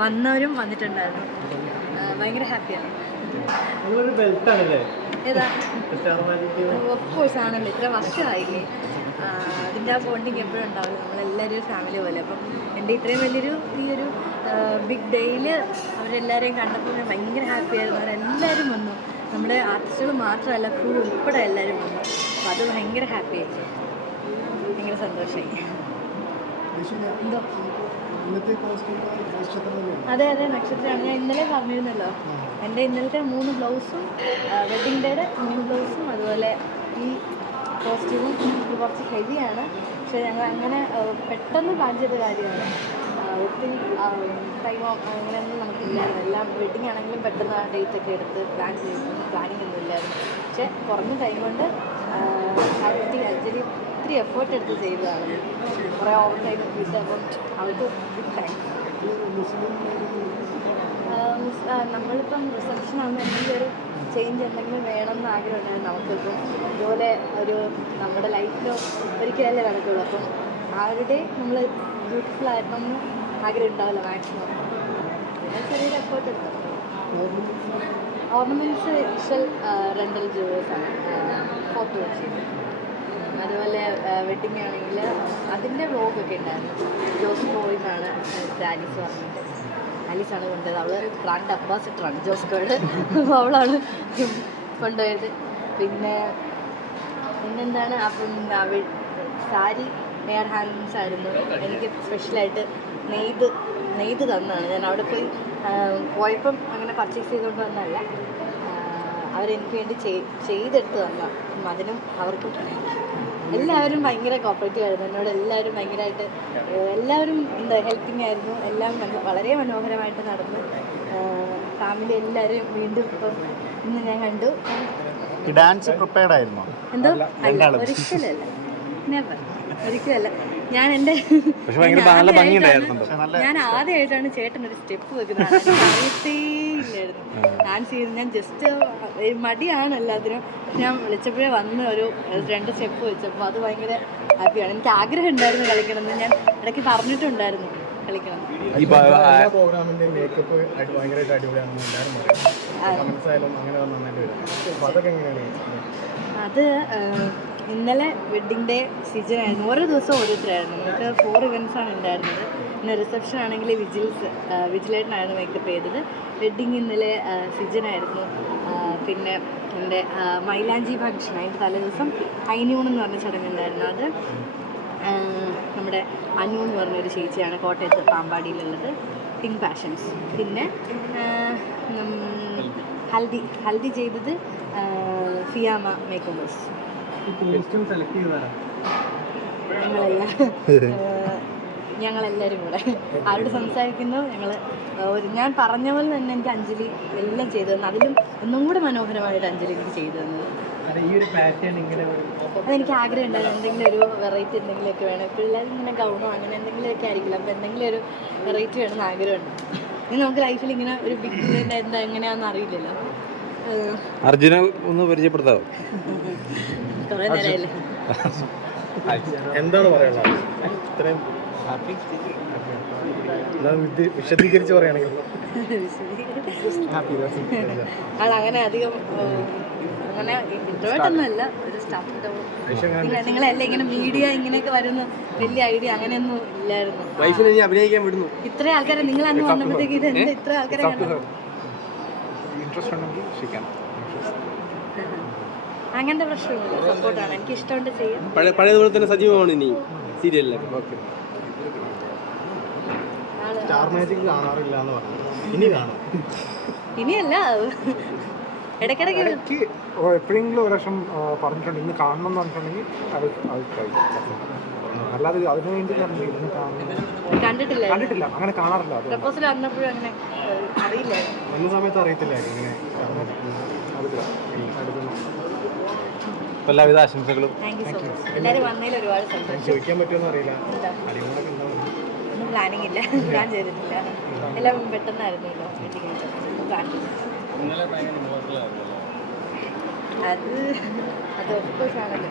വന്നവരും വന്നിട്ടുണ്ടായിരുന്നു. ഭയങ്കര ഹാപ്പിയാണ്. ബെൽറ്റ് ആണല്ലേ. ഇത്ര വർഷമായില്ലേ. അതിന്റെ ആ ബോണ്ടിങ് എപ്പോഴും ഉണ്ടാവും. നമ്മളെല്ലാവരും ഫാമിലി പോലെ. അപ്പം എന്റെ ഇത്രയും വലിയൊരു ഈ ഒരു ബിഗ് ഡേയിൽ അവരെല്ലാവരെയും കണ്ടപ്പോൾ ഞാൻ ഭയങ്കര ഹാപ്പിയായിരുന്നു അവരെല്ലാവരും വന്നു. നമ്മുടെ ആർട്ടിസ്റ്റുകൾ മാത്രമല്ല ക്രൂ ഉൾപ്പെടെ എല്ലാവരും വന്നു. അപ്പോൾ അത് ഭയങ്കര ഹാപ്പിയായി ഭയങ്കര സന്തോഷമായി. അതെ അതെ നക്ഷത്രമാണ് ഞാൻ ഇന്നലെ പറഞ്ഞിരുന്നല്ലോ. എന്റെ ഇന്നലത്തെ മൂന്ന് ബ്ലൗസും വെഡിങ് ഡേയുടെ മൂന്ന് ബ്ലൗസും അതുപോലെ ഈ കോസ്റ്റ്യൂമും കുറച്ച് ഹെവിയാണ്. പക്ഷേ ഞങ്ങൾ അങ്ങനെ പെട്ടെന്ന് പ്ലാൻ ചെയ്ത കാര്യമാണ് ഒത്തിരി ടൈമോ അങ്ങനെയൊന്നും നമുക്കില്ലായിരുന്നു എല്ലാം വെഡിങ് ആണെങ്കിലും പെട്ടെന്ന് ആ ഡേറ്റ് ഒക്കെ എടുത്ത് പ്ലാൻ ചെയ്തു. പ്ലാനിങ് ഒന്നും ഇല്ലായിരുന്നു പക്ഷേ കുറഞ്ഞ ടൈം കൊണ്ട് അഞ്ജലി ഒത്തിരി എഫേർട്ട് എടുത്ത് ചെയ്തതാണ്. കുറേ ഓവർ ടൈം ഒക്കെ ഇട്ട് അപ്പം അവർക്ക് താങ്ക്സ് നമ്മളിപ്പം റിസപ്ഷൻ ആകുമ്പോൾ എന്തെങ്കിലും ഒരു ചേഞ്ച് എന്തെങ്കിലും വേണമെന്ന് ആഗ്രഹമുണ്ടായിരുന്നു നമുക്കിപ്പം ഇതുപോലെ ഒരു നമ്മുടെ ലൈഫിൽ ഒരിക്കലല്ലേ നടക്കുള്ളൂ. അപ്പം ആ ഒരു ഡേ നമ്മൾ ബ്യൂട്ടിഫുൾ ആയിരുന്നെന്ന് ആഗ്രഹം ഉണ്ടാവില്ല മാക്സിമം ചെറിയൊരു എഫേർട്ട് എടുത്തു. ഓർണമെന്റ്സ് റെന്റൽ റെന്റൽ ആണ്. ഫോട്ടോ വെച്ച് അതുപോലെ വെഡിങ് ആണെങ്കിൽ അതിന്റെ വ്ലോഗൊക്കെ ഉണ്ടായിരുന്നു. ജോസ് ബോയ്സാണ് ആലീസ് പറഞ്ഞിട്ട് ആലീസാണ് കൊണ്ടുപോയത് അവൾ ബ്രാൻഡ് അംബാസിഡറാണ് ജോസ്കോയുടെ അവളാണ് കൊണ്ടുപോയത്. പിന്നെ പിന്നെന്താണ്? അപ്പം സാരി ഹെയർ ഹാൻഡ്സ് ആയിരുന്നു. എനിക്ക് സ്പെഷ്യലായിട്ട് നെയ്ത് നെയ്ത് തന്നാണ്. ഞാൻ അവിടെ പോയി പോയപ്പം അങ്ങനെ പർച്ചേസ് ചെയ്തുകൊണ്ട് വന്നതല്ല. അവരെനിക്ക് വേണ്ടി ചെയ്- ചെയ്തെടുത്ത് തന്ന അതിനും അവർക്കും എല്ലാവരും ഭയങ്കര കോപ്പറേറ്റീവ് ആയിരുന്നു. എന്നോട് എല്ലാവരും ഭയങ്കരമായിട്ട് എല്ലാവരും എന്താ ഹെൽപ്പിംഗ് ആയിരുന്നു. എല്ലാം വളരെ മനോഹരമായിട്ട് നടന്നു. ഫാമിലി എല്ലാവരും വീണ്ടും ഇപ്പം ഇന്ന് ഞാൻ കണ്ടു. ഡാൻസ് പ്രിപ്പയർഡ് ആയിരുന്നു? എന്തോ? ഒരിക്കലല്ല നെവർ ഒരിക്കലല്ല. ഞാൻ എന്റെ ഞാൻ ആദ്യമായിട്ടാണ് ചേട്ടൻ ഒരു സ്റ്റെപ്പ് വെക്കുന്നത്. എനിക്ക് അറിയത്തേയില്ലായിരുന്നു. ഡാൻസ് ചെയ്ത് ഞാൻ ജസ്റ്റ് മടിയാണ് എല്ലാത്തിനും. ഞാൻ വിളിച്ചപ്പോഴേ വന്ന് ഒരു രണ്ട് സ്റ്റെപ്പ് വെച്ചപ്പോൾ അത് ഭയങ്കര ഹാപ്പിയാണ് എനിക്ക് ആഗ്രഹം ഉണ്ടായിരുന്നു കളിക്കണം എന്ന് ഞാൻ ഇടയ്ക്ക് പറഞ്ഞിട്ടുണ്ടായിരുന്നു കളിക്കണം. പ്രോഗ്രാമിന്റെയും മേക്കപ്പ് ഭയങ്കരമായിട്ട് അടിപൊളിയാണെന്ന് എല്ലാവരും പറയും. കമന്റ്സ് ആയാലും അങ്ങനെ അതൊക്കെ എങ്ങനെയാണ് അത് ഇന്നലെ വെഡ്ഡിങ് ഡേ സീസൺ ആയിരുന്നു ഓരോ ദിവസവും ഓരോരുത്തരായിരുന്നു. നമുക്ക് ഫോർ ഇവന്റ്സ് ആണ് ഉണ്ടായിരുന്നത്. പിന്നെ റിസപ്ഷൻ ആണെങ്കിൽ വിജിൽസ് വിജിലേട്ടനായിരുന്നു മേക്കപ്പ് ചെയ്തത്. വെഡ്ഡിങ് ഇന്നലെ സിജൻ ആയിരുന്നു പിന്നെ എന്റെ മൈലാഞ്ചി ഫംഗ്ഷൻ അതിന്റെ തലേദിവസം ഹൈന്യൂൺ എന്ന് പറഞ്ഞ ചടങ്ങുണ്ടായിരുന്നു അത്. നമ്മുടെ അനു എന്ന് പറഞ്ഞൊരു ചേച്ചിയാണ് കോട്ടയത്ത് പാമ്പാടിയിലുള്ളത്. പിങ്ക് പാഷൻസ് പിന്നെ ഹൽദി. ഹൽദി ചെയ്തത് ഫിയാമ മേക്കപ്പ് മേക്ക് ചെയ്തതാണ് ഞങ്ങളെല്ലാവരും കൂടെ. ആരോട് സംസാരിക്കുന്നു? ഞങ്ങൾ ഒരു ഞാൻ പറഞ്ഞ പോലെ തന്നെ എനിക്ക് അഞ്ജലി എല്ലാം ചെയ്തു തന്നു. അതിലും ഒന്നും കൂടെ മനോഹരമായിട്ട് അഞ്ജലി എനിക്ക് ചെയ്തു തന്നത് ഈ ഒരു പാറ്റേൺ ഇങ്ങനെ ഒരു അതെനിക്ക് ആഗ്രഹം ഉണ്ടായിരുന്നു. എന്തെങ്കിലും ഒരു വെറൈറ്റി എന്തെങ്കിലുമൊക്കെ വേണം. പിള്ളേർ ഇങ്ങനെ ഗൗണോ അങ്ങനെ എന്തെങ്കിലുമൊക്കെ ആയിരിക്കില്ല. അപ്പോൾ എന്തെങ്കിലും ഒരു വെറൈറ്റി വേണമെന്ന് ആഗ്രഹമുണ്ട്. ഇനി നമുക്ക് ലൈഫിൽ ഇങ്ങനെ ഒരു ബിഗ് എന്താ എങ്ങനെയാണെന്ന് അറിയില്ലല്ലോ. അർജുന ഒന്ന് പരിചയപ്പെടുത്താവോ? എന്താണ് പറയാനുള്ളത് ഇത്രയും ഹാപ്പി വിശദീകരിച്ച് പറയുകയാണെങ്കിൽ. ഹാപ്പി അത് അങ്ങനെ അധികം അങ്ങനെ ഇൻട്രോവേർട്ട് ഒരു സ്റ്റാഫ് നിങ്ങളെല്ലാം ഇങ്ങനെ മീഡിയ ഇങ്ങനെയൊക്കെ വരുന്ന വലിയ ഐഡിയ അങ്ങനെയൊന്നും ഇല്ലായിരുന്നു. അഭിനയിക്കാൻ വിടുന്നു. ഇത്ര ആൾക്കാരെ നിങ്ങൾ അന്ന് വന്നപ്പോഴത്തേക്ക് ഇത് ഇത്ര ആൾക്കാരെ? ഇൻട്രസ്റ്റ് ഉണ്ടെങ്കിൽ അങ്ങനത്തെ പ്രശ്നമൊന്നുമില്ല സപ്പോർട്ടാണ്. എനിക്ക് ഇഷ്ടമുണ്ട് ചെയ്യാം പഴയ പഴയതുപോലെ തന്നെ സജീവമാണ് ഇനി സീരിയലിലൊക്കെ. ഓക്കെ. സ്റ്റാർ മാജിക് കാണാറില്ല എന്ന് പറഞ്ഞു. ഇനി കാണും. ഇനിയല്ല. ഇടയ്ക്കിടയ്ക്ക് എനിക്ക് എപ്പോഴെങ്കിലും ഒരു പ്രാവശ്യം ആ, പറഞ്ഞിട്ടുണ്ട്. ഇന്ന് കാണണം എന്ന് പറഞ്ഞിട്ടുണ്ടെങ്കിൽ അല്ലാതെ അതിനു വേണ്ടി കണ്ടിട്ടില്ല. കണ്ടിട്ടില്ല. അങ്ങനെ കാണാറില്ല. അത് പ്രപ്പോസൽ വന്നപ്പോഴും അങ്ങനെ വന്ന സമയത്ത് ഇങ്ങനെ സ്റ്റാർ മാജിക് അതില്ല അടുത്തൊന്നും അപ്പോൾ എല്ലാവിധ ആശംസകളും. എല്ലാവരും വന്നതിൽ ഒരുപാട് സന്തോഷം. പ്ലാനിങ് ഇല്ല. പ്ലാൻ ചെയ്തിട്ടില്ല. എല്ലാം പെട്ടെന്നായിരുന്നല്ലോ. അത് അത് ഒഫ്കോഴ്സ് ആണല്ലോ